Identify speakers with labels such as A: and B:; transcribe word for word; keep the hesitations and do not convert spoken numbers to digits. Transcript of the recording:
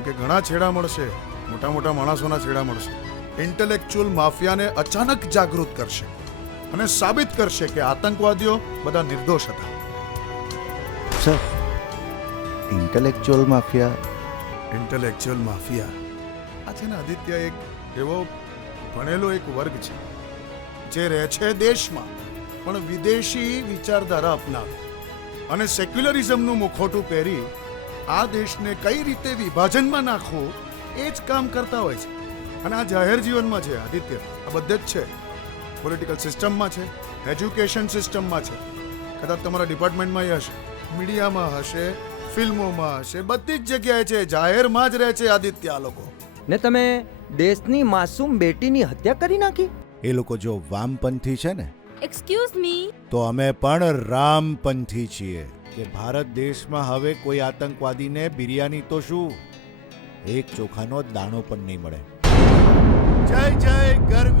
A: કે ઘણા છેડા મળશે, મોટા મોટા માણસોના છેડા મળશે. ઇન્ટેલેક્ચ્યુઅલ માફિયાને અચાનક જાગૃત કરશે અને સાબિત કરશે કે આતંકવાદીઓ બધા નિર્દોષ હતા.
B: Sir, intellectual mafia
A: intellectual mafia આ છે ને આદિત્ય, એક એવો ભણેલો એક વર્ગ છે જે રહે છે દેશમાં પણ વિદેશી વિચારધારા અપનાવે અને સેક્યુલરિઝમનું મુખોટું પહેરી આ દેશને કઈ રીતે વિભાજનમાં નાખવું એ જ કામ કરતા હોય છે. અને આ જાહેર જીવનમાં છે આદિત્ય, આ બધે જ છે. પોલિટિકલ સિસ્ટમમાં છે, એજ્યુકેશન સિસ્ટમમાં છે, કદાચ તમારા ડિપાર્ટમેન્ટમાં હશે, મીડિયામાં હશે, ફિલ્મોમાં હશે, બધી જ જગ્યાએ છે. જાહેરમાં જ રહે છે આદિત્ય આ લોકો.
C: ને તમે દેશની માસૂમ બેટીની હત્યા કરી નાખી?
B: એ લોકો જો વામપંથી છે ને,
D: એક્સક્યુઝ મી,
B: તો અમે પણ રામપંથી છીએ. કે ભારત દેશમાં હવે કોઈ આતંકવાદીને બિરયાની તો શું, એક ચોખાનો દાણો પણ નહીં મળે.
A: જય જય ગરવી